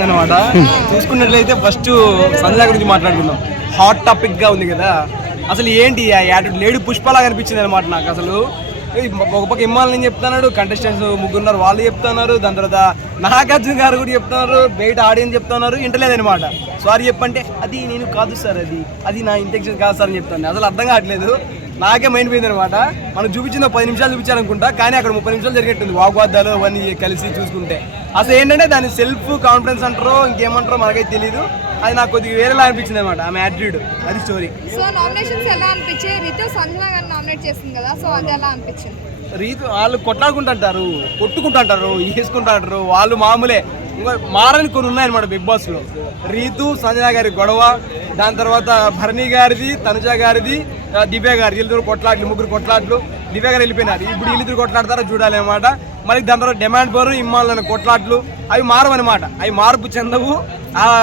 అనమాట. చూసుకున్నట్లయితే ఫస్ట్ సంజన గురించి మాట్లాడుకుందాం. హాట్ టాపిక్ గా ఉంది కదా. అసలు ఏంటి ఆ యాటిట్యూడ్ లేడీ పుష్పలాగా అనిపించింది అనమాట నాకు. అసలు ఒక పక్క ఇమ్మాలని చెప్తున్నాడు, కంటెస్టెంట్స్ ముగ్గురున్నారు వాళ్ళు చెప్తున్నారు, దాని తర్వాత నాగార్జున గారు కూడా చెప్తున్నారు, బయట ఆడియన్స్ చెప్తున్నారు, ఇంటలేదనమాట. సారీ చెప్పంటే అది నేను కాదు సార్, అది నా ఇంటెన్షన్ కాదు సార్ అని చెప్తాను. అసలు అర్థం కావట్లేదు, నాకే మైండ్ పోయింది అనమాట. మనం చూపించింది 10 నిమిషాలు చూపించాలనుకుంటా, కానీ అక్కడ 30 నిమిషాలు జరిగేట్టుంది వాగ్వాదాలు అవన్నీ కలిసి చూసుకుంటే. అసలు ఏంటంటే దాన్ని సెల్ఫ్ కాన్ఫిడెన్స్ అంటారో ఇంకేమంటారో మనకైతే తెలియదు. అది నాకు కొద్దిగా వేరేలా అనిపించింది అనమాట ఆమె యాటిట్యూడ్. అది స్టోరీ. సో నామినేషన్స్ ఎలా అనిపించాయి? రీతు సంజన గారిని నామినేట్ చేసింది కదా, సో అది ఎలా అనిపించింది? రీతు వాళ్ళు కొట్లాడుకుంటుంటారు, కొట్టుకుంటుంటారు, వేసుకుంటారు, వాళ్ళు మామూలే. ఇంకా మారని కొన్ని ఉన్నాయన్నమాట బిగ్ బాస్ లో. రీతు సంజన గారి గొడవ, దాని తర్వాత భరణి గారిది, తనుజ గారిది, దివ్య గారి, వీళ్ళిద్దరు కొట్లాట్లు, ముగ్గురు కొట్లాట్లు. దివ్య గారు వెళ్ళిపోయినారు, ఇప్పుడు వీళ్ళిద్దరు కొట్లాడతారో చూడాలి అనమాట. మరి దాని తర్వాత డిమాండ్ పవర్ ఇమ్మాలని కొట్లాట్లు అవి మారవన్నమాట. అవి మార్పు చెందవు.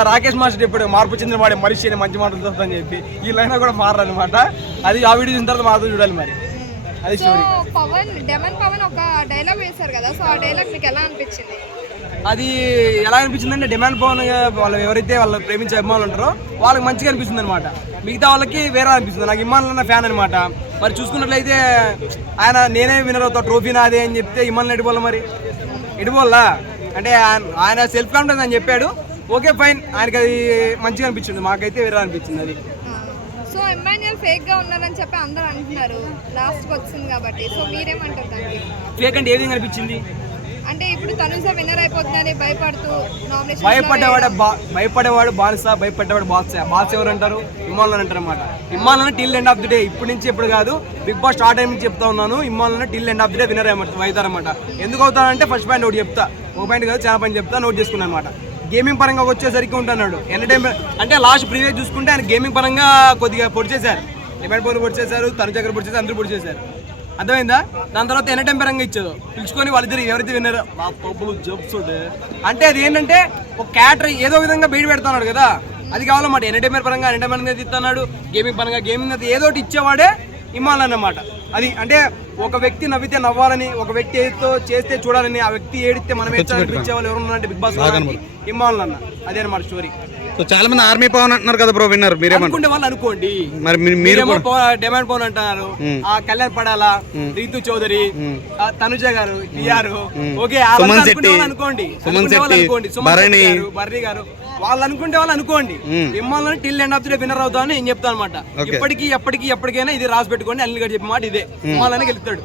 రాకేష్ మాస్టర్ చెప్పాడు మార్పు చెందిన వాడే మనిషి మంచి మాటలు చూస్తుందని చెప్పి, వీళ్ళైనా కూడా మారనమాట. అది ఆ వీడియో చూసిన తర్వాత మాత్రం చూడాలి మరి. అది స్టోరీ. పవన్ ఒక డైలాగ్ వేశారు కదా, సో ఆ డైలాగ్ మీకు ఎలా అనిపించింది? అది ఎలా అనిపించింది అంటే, డిమాండ్ పవన్ వాళ్ళు ఎవరైతే వాళ్ళు ప్రేమించే అభిమానులు ఉంటారో వాళ్ళకి మంచిగా అనిపిస్తుంది అనమాట. మిగతా వాళ్ళకి వేరే అనిపిస్తుంది. నాకు ఇమ్మాన్ ఫ్యాన్ అనమాట. మరి చూసుకున్నట్లయితే ఆయన నేనే విన్నర్ అవుతా, ట్రోఫీ నాదే అని చెప్తే ఇమ్మాన్ ఎడిపోవాలా మరి? ఎడిపోవాలా అంటే ఆయన సెల్ఫ్ కాన్ఫిడెన్స్ అని చెప్పాడు. ఓకే ఫైన్, ఆయనకి అది మంచిగా అనిపించింది, మాకైతే వేరే అనిపించింది అది. సో ఎమ్మాన్యుయల్ ఫేక్ గా ఉన్నారని చెప్పి అందరూ అంటున్నారు లాస్ట్ కి వచ్చింది కాబట్టి, సో మీరేమంటారు దానికి? ఫేక్ అంటే ఏ విధంగా అనిపించింది అంటే ఇప్పుడు తనుజ విన్నర్ అయిపోతుందని భయపడుతూ నామినేషన్ భయపడేవాడు బానిస, భయపడేవాడు బాస్ ఎవరు అంటారు? ఇమ్మాన్ అంటారు అనమాట. Emmanuel till end of the day, ఇప్పటి నుంచి ఎప్పుడు కాదు, బిగ్ బాస్ స్టార్ట్ అయిన నుంచి చెప్తా ఉన్నాను, Emmanuel till end of the day winner అవుతారనమాట. ఎందుకు అవుతారంటే ఫస్ట్ పాయింట్ ఒకటి చెప్తా, ఒక పాయింట్ కాదు చాలా పాయింట్ చెప్తా, నోట్ చేసుకున్నాను అనమాట. గేమింగ్ పరంగా వచ్చేసరికి ఉంటున్నాడు ఎంటర్టైన్మెంట్ అంటే లాస్ట్ ప్రీవియస్ చూసుకుంటే ఆయన గేమింగ్ పరంగా కొద్దిగా పొడి చేశారు. డిమాండ్ పవన్ పొడి చేశారు, తనుజ గారు పొడి చేశారు, అందరూ పొడి చేశారు. అర్థమైందా? దాని తర్వాత ఎంటర్టైన్ పరంగా ఇచ్చారు, పిలుచుకొని వాళ్ళిద్దరు ఎవరైతే విన్నారు మా పబ్బులు జబ్స్ అంటే అది ఏంటంటే ఒక క్యారెక్టర్ ఏదో విధంగా బయట పెడుతున్నాడు కదా, అది కావాలన్నమాట. ఎంటర్టైన్మెంట్ పరంగా ఎంటర్టైన్మెంట్ ఇస్తున్నాడు, గేమింగ్ పరంగా గేమింగ్ అది ఏదో ఒకటి ఇచ్చేవాడే ఇమ్మాన్ అన్నమాట. అది అంటే ఒక వ్యక్తి నవ్వితే నవ్వాలని, ఒక వ్యక్తి ఏదో చేస్తే చూడాలని, ఆ వ్యక్తి ఏడితే మనం ఏడ్చే వాళ్ళు ఎవరు ఉన్నారంటే బిగ్ బాస్ ఇమ్మాన్ అన్న. అదే అన్నమాట స్టోరీ. సో చాలా మంది ఆర్మీ పవన్ అంటున్నారు కదా బ్రో, విన్నర్ మీరేమనుకుంటే వాళ్ళు అనుకోండి. మరి మీరు డిమాండ్ పవన్ అంటున్నారు, ఆ కళ్యాణ్ పడాలా, రీతు చౌదరి, తనుజ గారు, టిఆర్, ఓకే అనుకోండి, భరణి గారు, వాళ్ళు అనుకుంటే వాళ్ళు అనుకోండి. ఇమ్మాలని till end of the day winner అవుతామని నేను చెప్తాను అనమాట. ఎప్పటికైనా ఇది రాసి పెట్టుకోండి. అనిల్ గారు చెప్పిన మాట ఇదే, ఇమ్మాలని గెలుస్తాడు.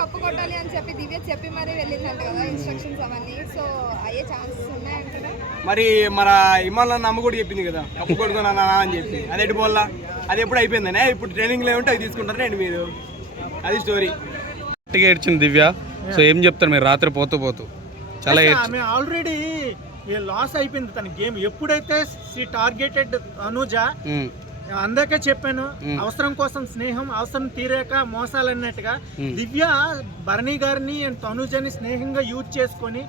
కప్పు కొట్టాలి అని చెప్పి చెప్పి మరి వెళ్ళిందంట కదా ఇన్స్ట్రక్షన్స్ అవన్నీ, సో అయ్యే ఛాన్సెస్ ఉన్నాయంటారా? మరి మన ఇమ్మాన్ అమ్మ కూడా చెప్పింది కదా కప్పు కొట్టుకున్నా అని చెప్పి, అది ఎటు పోల్లా, అది ఎప్పుడు అయిపోయిందనే. ఇప్పుడు ట్రైనింగ్ లో ఉంటే అవి తీసుకుంటారండి మీరు. అది స్టోరీ. ఏడ్చింది దివ్య. సో ఏం చెప్తారు మీరు? రాత్రి పోతూ చాలా ఆల్రెడీ లాస్ అయిపోయింది తన గేమ్. ఎప్పుడైతే టార్గెటెడ్ అనుజ, అందరికీ చెప్పాను, అవసరం కోసం స్నేహం, అవసరం తీరాక మోసాలు అన్నట్టుగా దివ్య భరణి గారిని అండ్ తనుజని స్నేహంగా యూజ్ చేసుకొని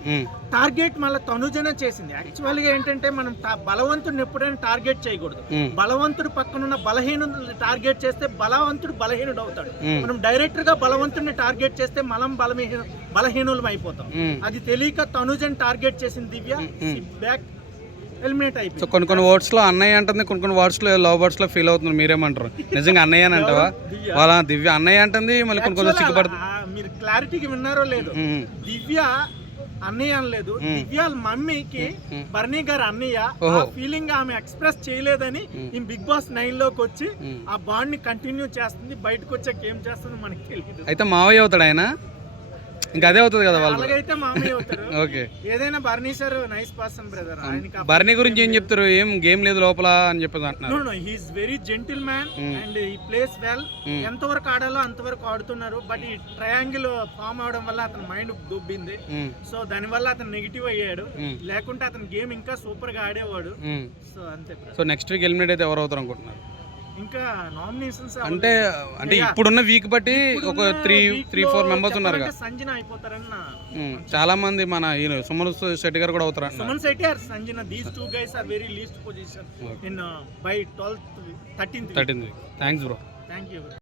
టార్గెట్ మళ్ళీ తనుజనే చేసింది. యాక్చువల్ గా ఏంటంటే మనం బలవంతుడిని ఎప్పుడైనా టార్గెట్ చేయకూడదు. బలవంతుడు పక్కనున్న బలహీనుడు టార్గెట్ చేస్తే బలవంతుడు బలహీనుడు అవుతాడు. మనం డైరెక్టర్ గా బలవంతుడిని టార్గెట్ చేస్తే మనం బలహీనులం అయిపోతాం. అది తెలియక తనుజని టార్గెట్ చేసింది దివ్య. బ్యాక్ ఎలిమినేట్ అయిపోయింది. సో కొన్ని వర్డ్స్ లో అన్నయ్య అంటుంది, కొన్ని వర్డ్స్ లో లవ్ వర్డ్స్ లో ఫీల్ అవుతుంది. మీరేమంటారు? నిజంగా అన్నయ్య అని అంటావా? వాళ్ళ దివ్య అన్నయ్య అంటుంది, మళ్ళీ కొన్ని సిగ్గుపడుతుంది. మీరు క్లారిటీకి విన్నారో లేదు, దివ్య అన్నయ్య అనలేదు, దివ్య మమ్మీకి భరణి గారు అన్నయ్య. ఫీలింగ్ ఆమె ఎక్స్ప్రెస్ చేయలేదని ఈ బిగ్ బాస్ 9 లోకి వచ్చి ఆ బాండ్ ని కంటిన్యూ చేస్తుంది. బయటకు వచ్చాక ఏం చేస్తుందో మనకి తెలియదు. అయితే మావయ్య అవుతాడు ఆయన, ఇంకా అదే అవుతుంది కదా వాళ్ళు. అలాగైతే మామయ్య అవుతారు. ఓకే, ఏదైనా Bharani sir nice person brother. Bharani గురించి ఏం చెప్తారు? ఏం గేమ్ లేదు లోపల అని చెప్పేసి అంటున్నారు. No he is very gentleman and he plays well. ఎంతవరకు ఆడాలో అంతవరకు ఆడుతున్నారు. బట్ ఈ ట్రయాంగిల్ ఫామ్ అవడం వల్ల అతని మైండ్ దొబ్బింది. సో దాని వల్ల అతను నెగిటివ్ అయ్యాడు. లేకుంటే అతని గేమ్ ఇంకా సూపర్ గా ఆడేవాడు. సో అంతే. సో నెక్స్ట్ వీక్ ఎలిమినేట్ అయితే ఎవరు అవుతారు అనుకుంటున్నారు? ఇంకా నామినేషన్స్ అంటే ఇప్పుడున్న వీక్ బట్టి ఒక 3-4 మెంబర్స్ ఉన్నారు. సంజన అయిపోతారన్న చాలా మంది మన సుమన్ శెట్టి గారు కూడా అవుతారు. Suman Shetty or Sanjana, these two guys are very least position in by 12th 13th. Thanks bro. Thank you.